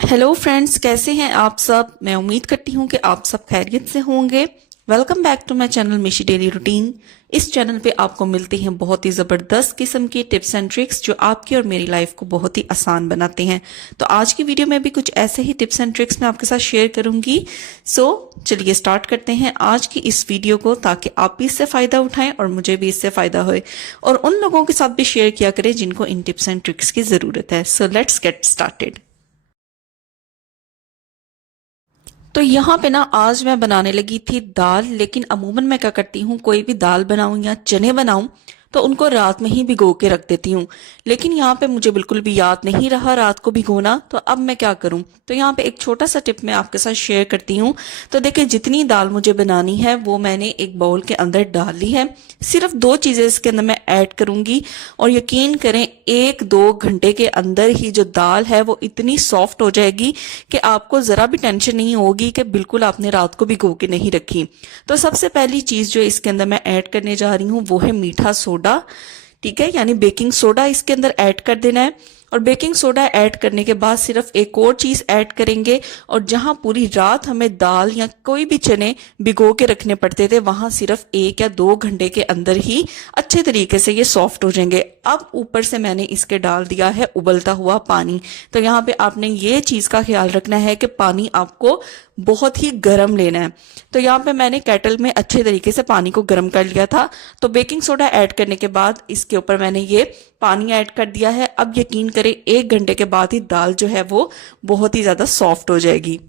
Hello friends, कैसे हैं आप सब। मैं उम्मीद करती हूँ कि आप सब खैरियत से होंगे। Welcome back to my channel Mishi daily routine. इस चैनल पे आपको मिलती हैं बहुत ही ज़बरदस्त किस्म की टिप्स एंड ट्रिक्स जो आपकी और मेरी लाइफ को बहुत ही आसान बनाते हैं। तो आज की वीडियो में भी कुछ ऐसे ही टिप्स एंड ट्रिक्स मैं आपके साथ शेयर करूंगी। सो चलिए स्टार्ट करते हैं आज की इस वीडियो को, ताकि आप भी इससे फ़ायदा उठाएं और मुझे भी इससे फ़ायदा होए और उन लोगों के साथ भी शेयर किया करें जिनको इन टिप्स एंड ट्रिक्स की ज़रूरत है। So let's get started. तो यहाँ पे ना आज मैं बनाने लगी थी दाल। लेकिन अमूमन मैं क्या करती हूँ, कोई भी दाल बनाऊं या चने बनाऊं तो उनको रात में ही भिगो के रख देती हूँ। लेकिन यहाँ पे मुझे बिल्कुल भी याद नहीं रहा रात को भिगोना, तो अब मैं क्या करूँ। तो यहाँ पे एक छोटा सा टिप मैं आपके साथ शेयर करती हूँ। तो देखिए, जितनी दाल मुझे बनानी है वो मैंने एक बाउल के अंदर डाल ली है। सिर्फ दो चीजें इसके अंदर मैं ऐड करूंगी और यकीन करें 1-2 घंटे के अंदर ही जो दाल है वो इतनी सॉफ्ट हो जाएगी कि आपको जरा भी टेंशन नहीं होगी कि बिल्कुल आपने रात को भिगो के नहीं रखी। तो सबसे पहली चीज जो इसके अंदर मैं ऐड करने जा रही हूँ वो है मीठा सोडा। ठीक है, यानी बेकिंग सोडा इसके अंदर ऐड कर देना है। और बेकिंग सोडा ऐड करने के बाद सिर्फ एक और चीज ऐड करेंगे, और जहां पूरी रात हमें दाल या कोई भी चने भिगो के रखने पड़ते थे वहां सिर्फ 1 या 2 घंटे के अंदर ही अच्छे तरीके से ये सॉफ्ट हो जाएंगे। अब ऊपर से मैंने इसके डाल दिया है उबलता हुआ पानी। तो यहाँ पे आपने ये चीज का ख्याल रखना है कि पानी आपको बहुत ही गर्म लेना है। तो यहाँ पे मैंने केटल में अच्छे तरीके से पानी को गर्म कर लिया था। तो बेकिंग सोडा ऐड करने के बाद इसके ऊपर मैंने ये पानी ऐड कर दिया है। अब यकीन करें 1 घंटे के बाद ही दाल जो है वो बहुत ही ज्यादा सॉफ्ट हो जाएगी।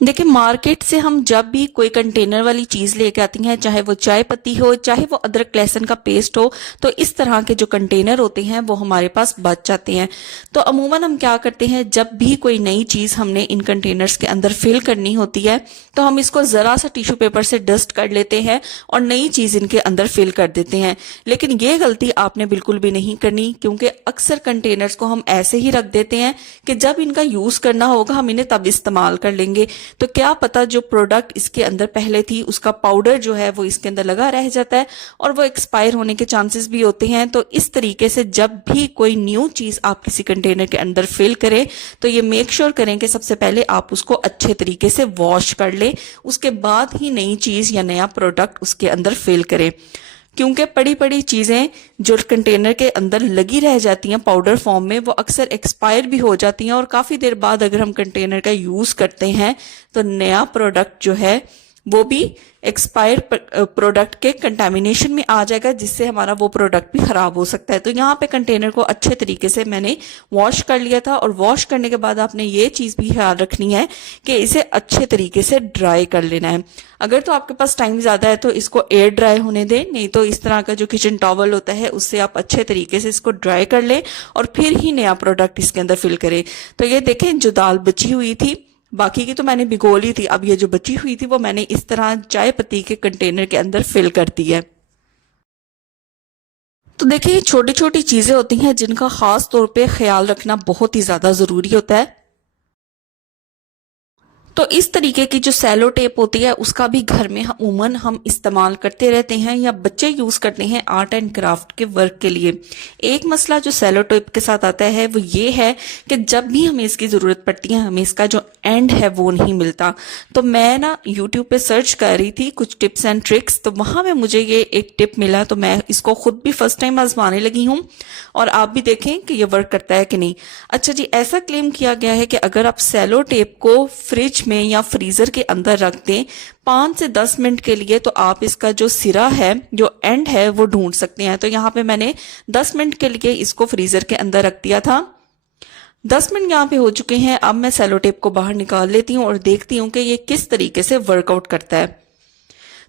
देखिए, मार्केट से हम जब भी कोई कंटेनर वाली चीज लेके आती हैं, चाहे वो चाय पत्ती हो, चाहे वो अदरक लहसुन का पेस्ट हो, तो इस तरह के जो कंटेनर होते हैं वो हमारे पास बच जाते हैं। तो अमूमन हम क्या करते हैं, जब भी कोई नई चीज हमने इन कंटेनर्स के अंदर फिल करनी होती है तो हम इसको जरा सा टिश्यू पेपर से डस्ट कर लेते हैं और नई चीज इनके अंदर फिल कर देते हैं। लेकिन ये गलती आपने बिल्कुल भी नहीं करनी, क्योंकि अक्सर कंटेनर्स को हम ऐसे ही रख देते हैं कि जब इनका यूज करना होगा हम इन्हें तब इस्तेमाल कर लेंगे। तो क्या पता जो प्रोडक्ट इसके अंदर पहले थी उसका पाउडर जो है वो इसके अंदर लगा रह जाता है और वो एक्सपायर होने के चांसेस भी होते हैं। तो इस तरीके से जब भी कोई न्यू चीज आप किसी कंटेनर के अंदर फिल करें तो ये मेक श्योर करें कि सबसे पहले आप उसको अच्छे तरीके से वॉश कर ले, उसके बाद ही नई चीज या नया प्रोडक्ट उसके अंदर फिल करें। क्योंकि पड़ी पड़ी चीजें जो कंटेनर के अंदर लगी रह जाती हैं पाउडर फॉर्म में, वो अक्सर एक्सपायर भी हो जाती हैं और काफी देर बाद अगर हम कंटेनर का यूज करते हैं तो नया प्रोडक्ट जो है वो भी एक्सपायर्ड प्रोडक्ट के कंटेमिनेशन में आ जाएगा, जिससे हमारा वो प्रोडक्ट भी खराब हो सकता है। तो यहाँ पे कंटेनर को अच्छे तरीके से मैंने वॉश कर लिया था, और वॉश करने के बाद आपने ये चीज भी ख्याल रखनी है कि इसे अच्छे तरीके से ड्राई कर लेना है। अगर तो आपके पास टाइम ज्यादा है तो इसको एयर ड्राई होने दें, नहीं तो इस तरह का जो किचन टॉवल होता है उससे आप अच्छे तरीके से इसको ड्राई कर लें और फिर ही नया प्रोडक्ट इसके अंदर फिल करें। तो ये देखें, जो दाल बची हुई थी, बाकी की तो मैंने भिगो ली थी, अब ये जो बची हुई थी वो मैंने इस तरह चाय पत्ती के कंटेनर के अंदर फिल कर दी है। तो देखिए, छोटी छोटी चीजें होती हैं जिनका खास तौर पे ख्याल रखना बहुत ही ज्यादा जरूरी होता है। तो इस तरीके की जो सेलो टेप होती है उसका भी घर में अमूमन हम इस्तेमाल करते रहते हैं, या बच्चे यूज करते हैं आर्ट एंड क्राफ्ट के वर्क के लिए। एक मसला जो सेलो टेप के साथ आता है वो ये है कि जब भी हमें इसकी जरूरत पड़ती है हमें इसका जो एंड है वो नहीं मिलता। तो मैं ना यूट्यूब पे सर्च कर रही थी कुछ टिप्स एंड ट्रिक्स, तो वहां में मुझे ये एक टिप मिला, तो मैं इसको खुद भी फर्स्ट टाइम आजमाने लगी हूँ और आप भी देखें कि ये वर्क करता है कि नहीं। अच्छा जी, ऐसा क्लेम किया गया है कि अगर आप सेलो टेप को फ्रिज में या फ्रीजर के अंदर रख दें 5 से 10 मिनट के लिए, तो आप इसका जो सिरा है, जो एंड है, वो ढूंढ सकते हैं। तो यहाँ पे मैंने 10 मिनट के लिए इसको फ्रीजर के अंदर रख दिया था। 10 मिनट यहाँ पे हो चुके हैं। अब मैं सेलो टेप को बाहर निकाल लेती हूँ और देखती हूँ कि ये किस तरीके से वर्कआउट करता है।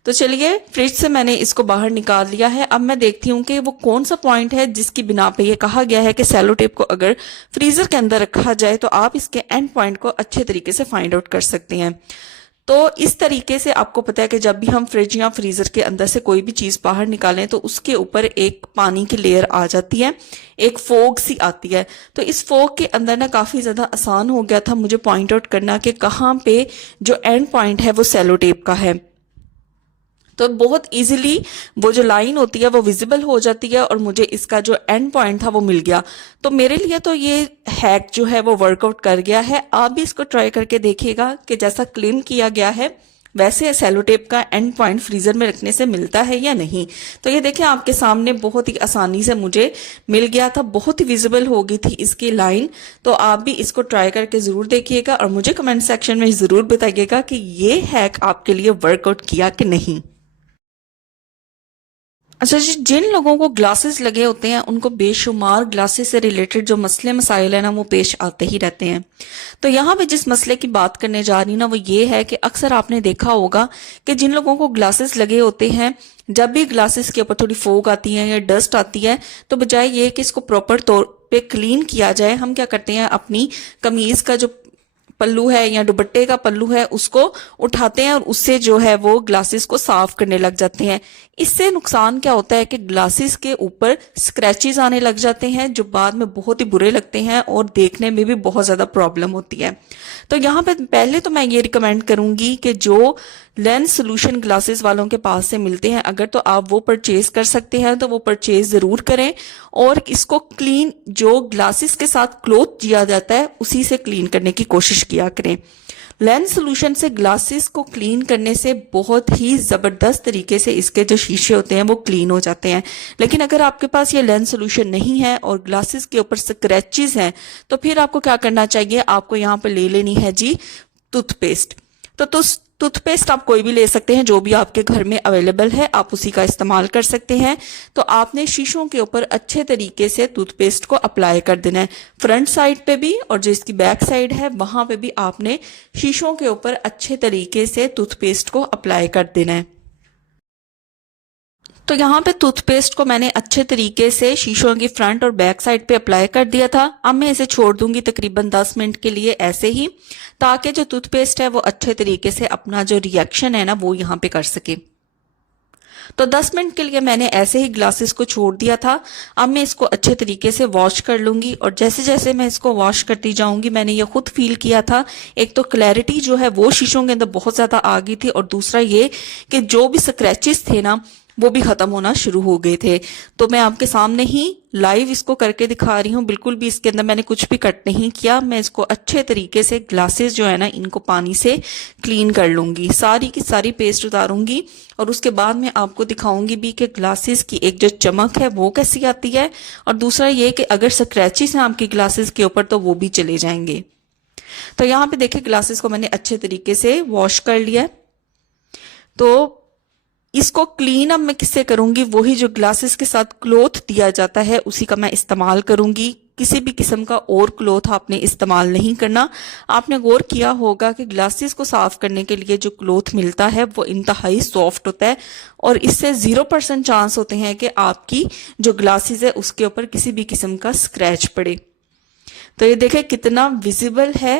तो चलिए, फ्रिज से मैंने इसको बाहर निकाल लिया है। अब मैं देखती हूँ कि वो कौन सा पॉइंट है जिसकी बिना पे ये कहा गया है कि सेलो टेप को अगर फ्रीजर के अंदर रखा जाए तो आप इसके एंड पॉइंट को अच्छे तरीके से फाइंड आउट कर सकते हैं। तो इस तरीके से आपको पता है कि जब भी हम फ्रिज या फ्रीजर के अंदर से कोई भी चीज बाहर निकालें तो उसके ऊपर एक पानी की लेयर आ जाती है, एक फोग सी आती है। तो इस फोग के अंदर ना काफी ज्यादा आसान हो गया था मुझे पॉइंट आउट करना कि कहाँ पे जो एंड पॉइंट है वो सेलो टेप का है। तो बहुत इजीली वो जो लाइन होती है वो विजिबल हो जाती है और मुझे इसका जो एंड पॉइंट था वो मिल गया। तो मेरे लिए तो ये हैक जो है वो वर्कआउट कर गया है। आप भी इसको ट्राई करके देखिएगा कि जैसा क्लेम किया गया है वैसे सेलो टेप का एंड पॉइंट फ्रीजर में रखने से मिलता है या नहीं। तो ये देखिए आपके सामने बहुत ही आसानी से मुझे मिल गया था, बहुत ही विजिबल हो गई थी इसकी लाइन। तो आप भी इसको ट्राई करके जरूर देखिएगा और मुझे कमेंट सेक्शन में जरूर बताइएगा कि ये हैक आपके लिए वर्कआउट किया कि नहीं। अच्छा जी, जिन लोगों को ग्लासेस लगे होते हैं उनको बेशुमार ग्लासेस से रिलेटेड जो मसले मसाइल है ना वो पेश आते ही रहते हैं। तो यहाँ पे जिस मसले की बात करने जा रही ना वो ये है कि अक्सर आपने देखा होगा कि जिन लोगों को ग्लासेस लगे होते हैं, जब भी ग्लासेस के ऊपर थोड़ी फोग आती है या डस्ट आती है तो बजाय ये कि इसको प्रॉपर तौर पे क्लीन किया जाए, हम क्या करते हैं अपनी कमीज का जो पल्लू है या दुपट्टे का पल्लू है उसको उठाते हैं और उससे जो है वो ग्लासेस को साफ करने लग जाते हैं। इससे नुकसान क्या होता है कि ग्लासेस के ऊपर स्क्रैचेस आने लग जाते हैं जो बाद में बहुत ही बुरे लगते हैं और देखने में भी बहुत ज्यादा प्रॉब्लम होती है। तो यहाँ पे पहले तो मैं ये रिकमेंड करूंगी कि जो लेंस सोल्यूशन ग्लासेस वालों के पास से मिलते हैं अगर तो आप वो परचेज कर सकते हैं तो वो परचेज जरूर करें और इसको क्लीन जो ग्लासेस के साथ क्लोथ दिया जाता है उसी से क्लीन करने की कोशिश किया करें। लेंस सोल्यूशन से ग्लासेस को क्लीन करने से बहुत ही जबरदस्त तरीके से इसके जो शीशे होते हैं वो क्लीन हो जाते हैं। लेकिन अगर आपके पास ये लेंस सोल्यूशन नहीं है और ग्लासेस के ऊपर स्क्रैचेस हैं तो फिर आपको क्या करना चाहिए, आपको यहाँ पर ले लेनी है जी टूथपेस्ट। तो टूथपेस्ट आप कोई भी ले सकते हैं, जो भी आपके घर में अवेलेबल है आप उसी का इस्तेमाल कर सकते हैं। तो आपने शीशों के ऊपर अच्छे तरीके से टूथपेस्ट को अप्लाई कर देना है, फ्रंट साइड पे भी और जो इसकी बैक साइड है वहां पे भी आपने शीशों के ऊपर अच्छे तरीके से टूथपेस्ट को अप्लाई कर देना है। तो यहाँ पे टूथपेस्ट को मैंने अच्छे तरीके से शीशों की फ्रंट और बैक साइड पे अप्लाई कर दिया था। अब मैं इसे छोड़ दूंगी तकरीबन 10 मिनट के लिए ऐसे ही, ताकि जो टूथपेस्ट है वो अच्छे तरीके से अपना जो रिएक्शन है ना वो यहाँ पे कर सके। तो 10 मिनट के लिए मैंने ऐसे ही ग्लासेस को छोड़ दिया था। अब मैं इसको अच्छे तरीके से वॉश कर लूंगी और जैसे जैसे मैं इसको वॉश करती जाऊंगी मैंने ये खुद फील किया था, एक तो क्लैरिटी जो है वो शीशों के अंदर बहुत ज्यादा आ गई थी और दूसरा ये कि जो भी स्क्रैचेस थे ना वो भी खत्म होना शुरू हो गए थे। तो मैं आपके सामने ही लाइव इसको करके दिखा रही हूँ, बिल्कुल भी इसके अंदर मैंने कुछ भी कट नहीं किया। मैं इसको अच्छे तरीके से ग्लासेस जो है ना इनको पानी से क्लीन कर लूंगी, सारी की सारी पेस्ट उतारूंगी और उसके बाद मैं आपको दिखाऊंगी भी कि ग्लासेस की एक जो चमक है वो कैसी आती है और दूसरा ये कि अगर स्क्रैचेस हैं आपकी ग्लासेस के ऊपर तो वो भी चले जाएंगे। तो यहाँ पे देखिए ग्लासेस को मैंने अच्छे तरीके से वॉश कर लिया। तो इसको क्लीन अब मैं किससे करूंगी, वही जो ग्लासेस के साथ क्लोथ दिया जाता है उसी का मैं इस्तेमाल करूंगी। किसी भी किस्म का और क्लोथ आपने इस्तेमाल नहीं करना। आपने गौर किया होगा कि ग्लासेस को साफ करने के लिए जो क्लोथ मिलता है वो इंतहाई सॉफ्ट होता है और इससे 0% चांस होते हैं कि आपकी जो ग्लासेस है उसके ऊपर किसी भी किस्म का स्क्रैच पड़े। तो ये देखें कितना विजिबल है,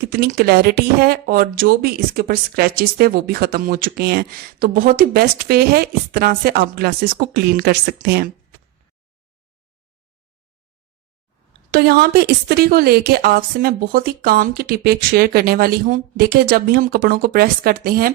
कितनी क्लैरिटी है और जो भी इसके ऊपर स्क्रैचेस थे वो भी खत्म हो चुके हैं। तो बहुत ही बेस्ट वे है, इस तरह से आप ग्लासेस को क्लीन कर सकते हैं। तो यहाँ पे इस्त्री को लेके आपसे मैं बहुत ही काम की टिप एक शेयर करने वाली हूँ। देखिए जब भी हम कपड़ों को प्रेस करते हैं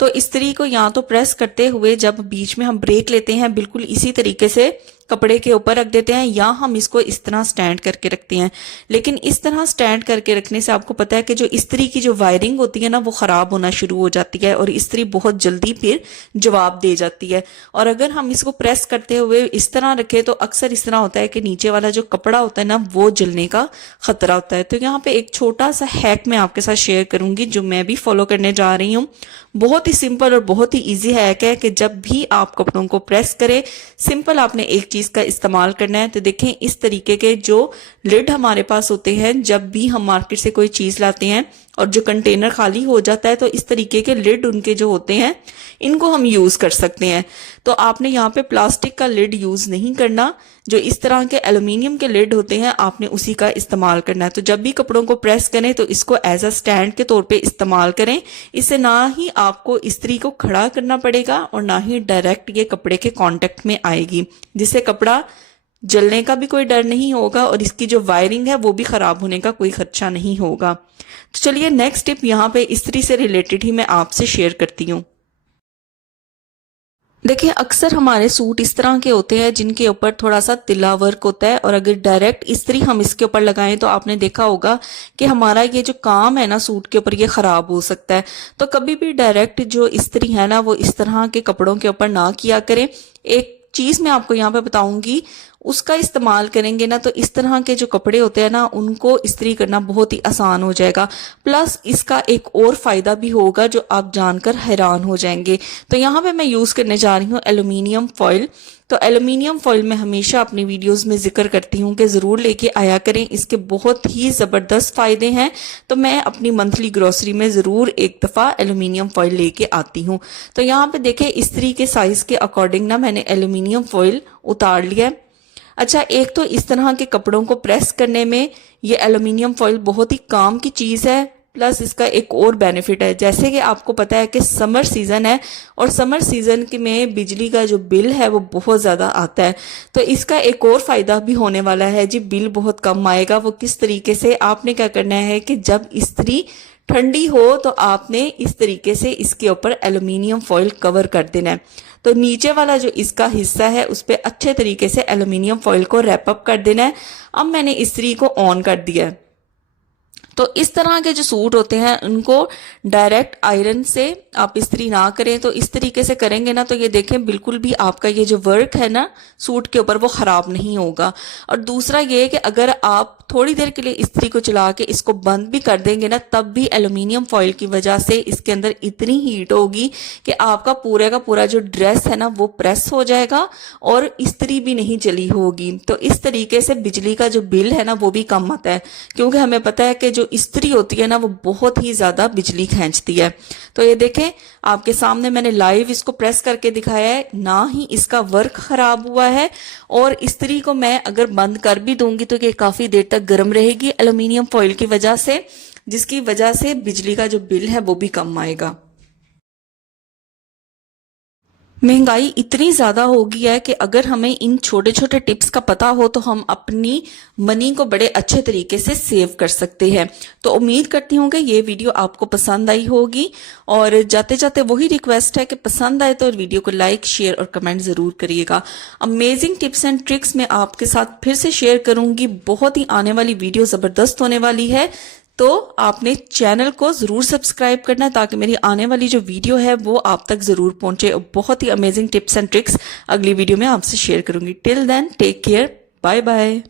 तो इस्त्री को या तो प्रेस करते हुए जब बीच में हम ब्रेक लेते हैं बिल्कुल इसी तरीके से कपड़े के ऊपर रख देते हैं या हम इसको इस तरह स्टैंड करके रखते हैं। लेकिन इस तरह स्टैंड करके रखने से आपको पता है कि जो इस्त्री की जो वायरिंग होती है ना वो खराब होना शुरू हो जाती है और इस्त्री बहुत जल्दी फिर जवाब दे जाती है। और अगर हम इसको प्रेस करते हुए इस तरह रखें तो अक्सर इस तरह होता है कि नीचे वाला जो कपड़ा होता है ना वो जलने का खतरा होता है। तो यहाँ पे एक छोटा सा हैक मैं आपके साथ शेयर करूंगी जो मैं भी फॉलो करने जा रही हूँ। बहुत ही सिंपल और बहुत ही इजी हैक है कि जब भी आप कपड़ों को प्रेस करें सिंपल आपने एक चीज का इस्तेमाल करना है। तो देखें इस तरीके के जो लिड हमारे पास होते हैं, जब भी हम मार्केट से कोई चीज लाते हैं और जो कंटेनर खाली हो जाता है तो इस तरीके के लिड उनके जो होते हैं इनको हम यूज कर सकते हैं। तो आपने यहाँ पे प्लास्टिक का लिड यूज नहीं करना, जो इस तरह के एल्यूमिनियम के लिड होते हैं आपने उसी का इस्तेमाल करना है। तो जब भी कपड़ों को प्रेस करें तो इसको एज अ स्टैंड के तौर पे इस्तेमाल करें। इससे ना ही आपको इस्त्री को खड़ा करना पड़ेगा और ना ही डायरेक्ट ये कपड़े के कांटेक्ट में आएगी, जिससे कपड़ा जलने का भी कोई डर नहीं होगा और इसकी जो वायरिंग है वो भी खराब होने का कोई खर्चा नहीं होगा। तो चलिए नेक्स्ट टिप यहाँ पे इस्त्री से रिलेटेड ही मैं आपसे शेयर करती हूँ। देखिए अक्सर हमारे सूट इस तरह के होते हैं जिनके ऊपर थोड़ा सा तिला वर्क होता है, और अगर डायरेक्ट इस्त्री हम इसके ऊपर लगाएं तो आपने देखा होगा कि हमारा ये जो काम है ना सूट के ऊपर, ये खराब हो सकता है। तो कभी भी डायरेक्ट जो इस्त्री है ना वो इस तरह के कपड़ों के ऊपर ना किया करें। एक चीज मैं आपको यहाँ पे बताऊंगी, उसका इस्तेमाल करेंगे ना तो इस तरह के जो कपड़े होते हैं ना उनको इस्त्री करना बहुत ही आसान हो जाएगा। प्लस इसका एक और फायदा भी होगा जो आप जानकर हैरान हो जाएंगे। तो यहाँ पे मैं यूज करने जा रही हूँ एल्यूमिनियम फॉइल। तो एल्यूमिनियम फॉइल मैं हमेशा अपनी वीडियोस में जिक्र करती हूँ कि ज़रूर लेके आया करें, इसके बहुत ही ज़बरदस्त फ़ायदे हैं। तो मैं अपनी मंथली ग्रोसरी में ज़रूर एक दफ़ा एल्यूमिनियम फॉइल लेके आती हूँ। तो यहाँ पे देखें इस्त्री के साइज़ के अकॉर्डिंग ना मैंने एल्यूमिनियम फॉइल उतार लिया है। अच्छा, एक तो इस तरह के कपड़ों को प्रेस करने में ये एल्यूमिनियम फॉइल बहुत ही काम की चीज़ है। प्लस इसका एक और बेनिफिट है, जैसे कि आपको पता है कि समर सीजन है और समर सीजन के में बिजली का जो बिल है वो बहुत ज़्यादा आता है। तो इसका एक और फ़ायदा भी होने वाला है जी, बिल बहुत कम आएगा। वो किस तरीके से, आपने क्या करना है कि जब इस्त्री ठंडी हो तो आपने इस तरीके से इसके ऊपर एल्यूमिनियम फॉइल कवर कर देना है। तो नीचे वाला जो इसका हिस्सा है उस पर अच्छे तरीके से एल्यूमिनियम फॉइल को रैप अप कर देना है। अब मैंने इस्त्री को ऑन कर दिया है। तो इस तरह के जो सूट होते हैं उनको डायरेक्ट आयरन से आप इस्त्री ना करें। तो इस तरीके से करेंगे ना तो ये देखें बिल्कुल भी आपका ये जो वर्क है ना सूट के ऊपर वो खराब नहीं होगा। और दूसरा ये कि अगर आप थोड़ी देर के लिए इस्त्री को चला के इसको बंद भी कर देंगे ना तब भी एल्यूमिनियम फॉइल की वजह से इसके अंदर इतनी हीट होगी कि आपका पूरे का पूरा जो ड्रेस है ना वो प्रेस हो जाएगा और इस्त्री भी नहीं चली होगी। तो इस तरीके से बिजली का जो बिल है ना वो भी कम आता है, क्योंकि हमें पता है कि जो इस्त्री होती है ना वो बहुत ही ज्यादा बिजली खींचती है। तो ये देखें आपके सामने मैंने लाइव इसको प्रेस करके दिखाया है, ना ही इसका वर्क खराब हुआ है। और इस्त्री को मैं अगर बंद कर भी दूंगी तो ये काफी देर तक गर्म रहेगी एल्यूमिनियम फॉइल की वजह से, जिसकी वजह से बिजली का जो बिल है वो भी कम आएगा। महंगाई इतनी ज्यादा हो गई है कि अगर हमें इन छोटे छोटे टिप्स का पता हो तो हम अपनी मनी को बड़े अच्छे तरीके से सेव कर सकते हैं। तो उम्मीद करती हूँ कि ये वीडियो आपको पसंद आई होगी। और जाते जाते वही रिक्वेस्ट है कि पसंद आए तो वीडियो को लाइक, शेयर और कमेंट जरूर करिएगा। अमेजिंग टिप्स एंड ट्रिक्स मैं आपके साथ फिर से शेयर करूंगी। बहुत ही आने वाली वीडियो जबरदस्त होने वाली है। तो आपने चैनल को जरूर सब्सक्राइब करना ताकि मेरी आने वाली जो वीडियो है वो आप तक जरूर पहुंचे। बहुत ही अमेजिंग टिप्स एंड ट्रिक्स अगली वीडियो में आपसे शेयर करूंगी। Till then take care, bye bye.